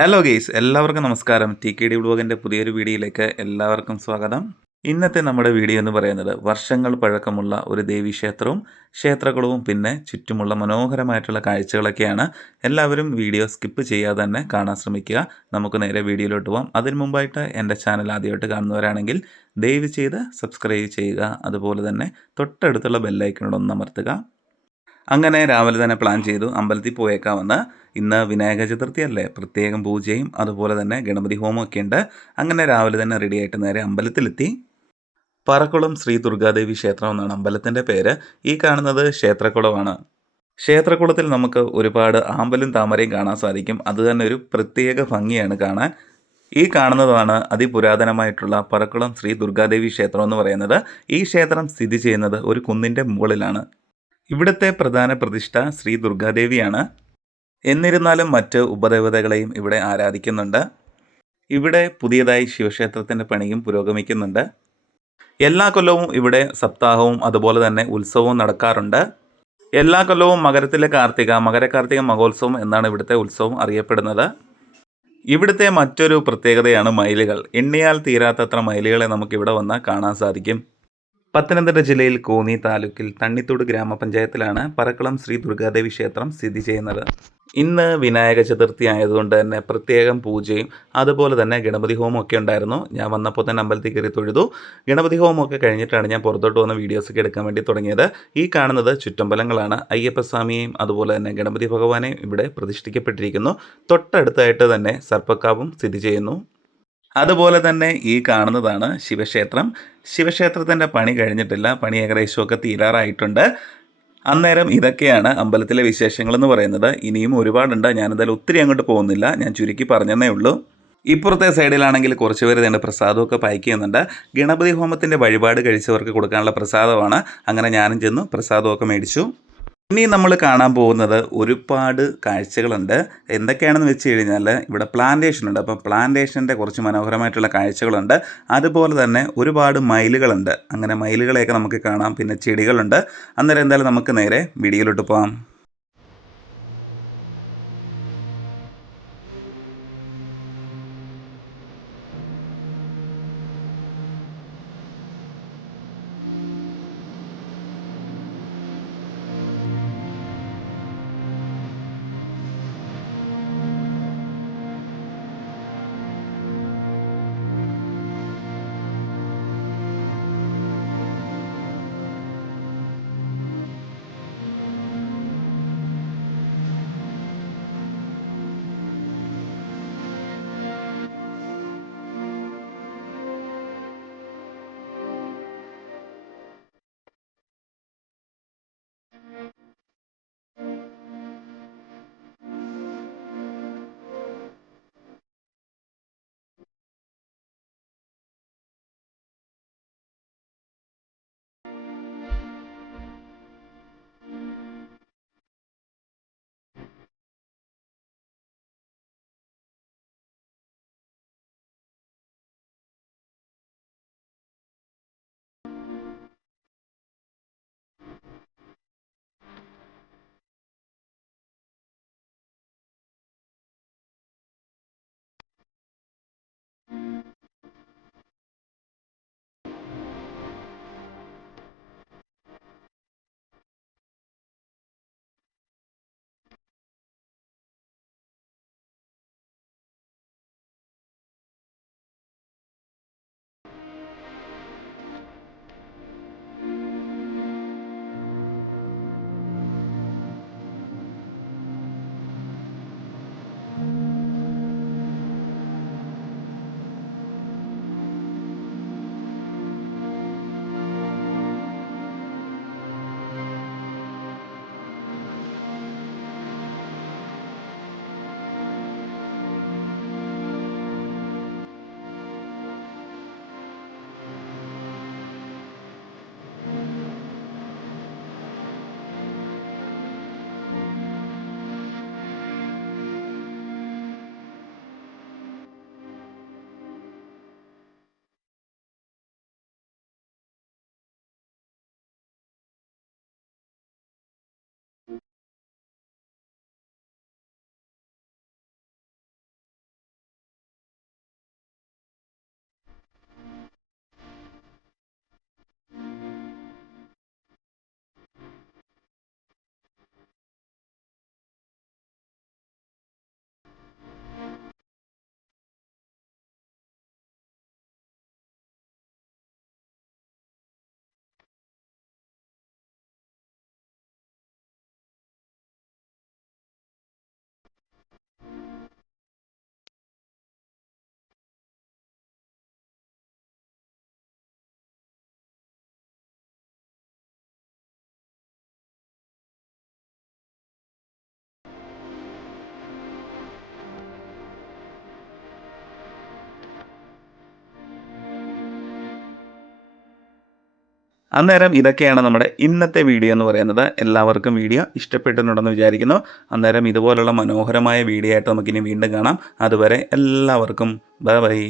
Hello guys, എല്ലാവർക്കും നമസ്കാരം. T K D വ്ലോഗിൻ്റെ പുതിയൊരു വീഡിയോയിലേക്ക് എല്ലാവർക്കും സ്വാഗതം. ഇന്നത്തെ നമ്മുടെ വീഡിയോ എന്ന് പറയുന്നത് വർഷങ്ങൾ പഴക്കമുള്ള ഒരു ദേവീക്ഷേത്രവും ക്ഷേത്രകുളവും പിന്നെ ചുറ്റുമുള്ള മനോഹരമായിട്ടുള്ള കാഴ്ചകളൊക്കെയാണ്. എല്ലാവരും വീഡിയോ സ്കിപ്പ് ചെയ്യാതെ തന്നെ കാണാൻ ശ്രമിക്കുക. നമുക്ക് നേരെ വീഡിയോയിലോട്ട് പോകാം. അതിന് മുമ്പായിട്ട് എൻ്റെ ചാനൽ ആദ്യമായിട്ട് കാണുന്നവരാണെങ്കിൽ ദയവ് ചെയ്ത് സബ്സ്ക്രൈബ് ചെയ്യുക. അതുപോലെ തന്നെ തൊട്ടടുത്തുള്ള ബെല്ലൈക്കണോടൊന്ന് അമർത്തുക. അങ്ങനെ രാവിലെ തന്നെ പ്ലാൻ ചെയ്തു അമ്പലത്തിൽ പോയേക്കാമെന്ന്. ഇന്ന് വിനായക ചതുർത്ഥി അല്ലേ, പ്രത്യേകം പൂജയും അതുപോലെ തന്നെ ഗണപതി ഹോമമൊക്കെ ഉണ്ട്. അങ്ങനെ രാവിലെ തന്നെ റെഡിയായിട്ട് നേരെ അമ്പലത്തിലെത്തി. പറക്കുളം ശ്രീ ദുർഗാദേവി ക്ഷേത്രം എന്നാണ് അമ്പലത്തിൻ്റെ പേര്. ഈ കാണുന്നത് ക്ഷേത്രക്കുളമാണ്. ക്ഷേത്രക്കുളത്തിൽ നമുക്ക് ഒരുപാട് ആമ്പലും താമരയും കാണാൻ സാധിക്കും. അത് തന്നെ ഒരു പ്രത്യേക ഭംഗിയാണ് കാണാൻ. ഈ കാണുന്നതാണ് അതിപുരാതനമായിട്ടുള്ള പറക്കുളം ശ്രീ ദുർഗാദേവി ക്ഷേത്രം എന്ന് പറയുന്നത്. ഈ ക്ഷേത്രം സ്ഥിതി ചെയ്യുന്നത് ഒരു കുന്നിൻ്റെ മുകളിലാണ്. ഇവിടുത്തെ പ്രധാന പ്രതിഷ്ഠ ശ്രീ ദുർഗാദേവിയാണ്. എന്നിരുന്നാലും മറ്റ് ഉപദേവതകളെയും ഇവിടെ ആരാധിക്കുന്നുണ്ട്. ഇവിടെ പുതിയതായി ശിവക്ഷേത്രത്തിൻ്റെ പണിയും പുരോഗമിക്കുന്നുണ്ട്. എല്ലാ കൊല്ലവും ഇവിടെ സപ്താഹവും അതുപോലെ തന്നെ ഉത്സവവും നടക്കാറുണ്ട്. എല്ലാ കൊല്ലവും മകരത്തിലെ മകരകാർത്തിക മഹോത്സവം എന്നാണ് ഇവിടുത്തെ ഉത്സവം അറിയപ്പെടുന്നത്. ഇവിടുത്തെ മറ്റൊരു പ്രത്യേകതയാണ് മയിലുകൾ. എണ്ണിയാൽ തീരാത്തത്ര മയിലുകളെ നമുക്കിവിടെ വന്നാൽ കാണാൻ സാധിക്കും. പത്തനംതിട്ട ജില്ലയിൽ കോന്നി താലൂക്കിൽ തണ്ണിത്തോട് ഗ്രാമപഞ്ചായത്തിലാണ് പറക്കുളം ശ്രീ ദുർഗാദേവി ക്ഷേത്രം സ്ഥിതി ചെയ്യുന്നത്. ഇന്ന് വിനായക ചതുർത്ഥി ആയതുകൊണ്ട് തന്നെ പ്രത്യേകം പൂജയും അതുപോലെ തന്നെ ഗണപതി ഹോമം ഒക്കെ ഉണ്ടായിരുന്നു. ഞാൻ വന്നപ്പോൾ തന്നെ അമ്പലത്തിൽ കയറി തൊഴുതു. ഗണപതി ഹോമമൊക്കെ കഴിഞ്ഞിട്ടാണ് ഞാൻ പുറത്തോട്ട് വന്ന വീഡിയോസൊക്കെ എടുക്കാൻ വേണ്ടി തുടങ്ങിയത്. ഈ കാണുന്നത് ചുറ്റമ്പലങ്ങളാണ്. അയ്യപ്പസ്വാമിയെയും അതുപോലെ തന്നെ ഗണപതി ഭഗവാനെയും ഇവിടെ പ്രതിഷ്ഠിക്കപ്പെട്ടിരിക്കുന്നു. തൊട്ടടുത്തായിട്ട് തന്നെ സർപ്പക്കാവും സ്ഥിതി ചെയ്യുന്നു. അതുപോലെ തന്നെ ഈ കാണുന്നതാണ് ശിവക്ഷേത്രം. ശിവക്ഷേത്രത്തിൻ്റെ പണി കഴിഞ്ഞിട്ടില്ല. പണി ഏകദേശമൊക്കെ തീരാറായിട്ടുണ്ട്. അന്നേരം ഇതൊക്കെയാണ് അമ്പലത്തിലെ വിശേഷങ്ങളെന്ന് പറയുന്നത്. ഇനിയും ഒരുപാടുണ്ട്. ഞാനെന്തായാലും ഒത്തിരി അങ്ങോട്ട് പോകുന്നില്ല. ഞാൻ ചുരുക്കി പറഞ്ഞതേ ഉള്ളൂ. ഇപ്പുറത്തെ സൈഡിലാണെങ്കിൽ കുറച്ച് പേര് ഇതിൻ്റെ പ്രസാദമൊക്കെ പായ്ക്കുന്നുണ്ട്. ഗണപതി ഹോമത്തിൻ്റെ വഴിപാട് കഴിച്ചവർക്ക് കൊടുക്കാനുള്ള പ്രസാദമാണ്. അങ്ങനെ ഞാനും ചെന്നു പ്രസാദമൊക്കെ മേടിച്ചു. ഇനി നമ്മൾ കാണാൻ പോകുന്നത് ഒരുപാട് കാഴ്ചകളുണ്ട്. എന്തൊക്കെയാണെന്ന് വെച്ച് കഴിഞ്ഞാൽ ഇവിടെ പ്ലാന്റേഷൻ ഉണ്ട്. അപ്പം പ്ലാന്റേഷൻ്റെ കുറച്ച് മനോഹരമായിട്ടുള്ള കാഴ്ചകളുണ്ട്. അതുപോലെ തന്നെ ഒരുപാട് മയിലുകളുണ്ട്. അങ്ങനെ മയിലുകളെയൊക്കെ നമുക്ക് കാണാം. പിന്നെ ചെടികളുണ്ട്. അന്നേരം എന്തായാലും നമുക്ക് നേരെ വീഡിയോയിലോട്ട് പോകാം. അന്നേരം ഇതൊക്കെയാണ് നമ്മുടെ ഇന്നത്തെ വീഡിയോ എന്ന് പറയുന്നത്. എല്ലാവർക്കും വീഡിയോ ഇഷ്ടപ്പെട്ടിട്ടുണ്ടെന്ന് വിചാരിക്കുന്നു. അന്നേരം ഇതുപോലുള്ള മനോഹരമായ വീഡിയോ ആയിട്ട് നമുക്കിനി വീണ്ടും കാണാം. അതുവരെ എല്ലാവർക്കും ബൈ ബൈ.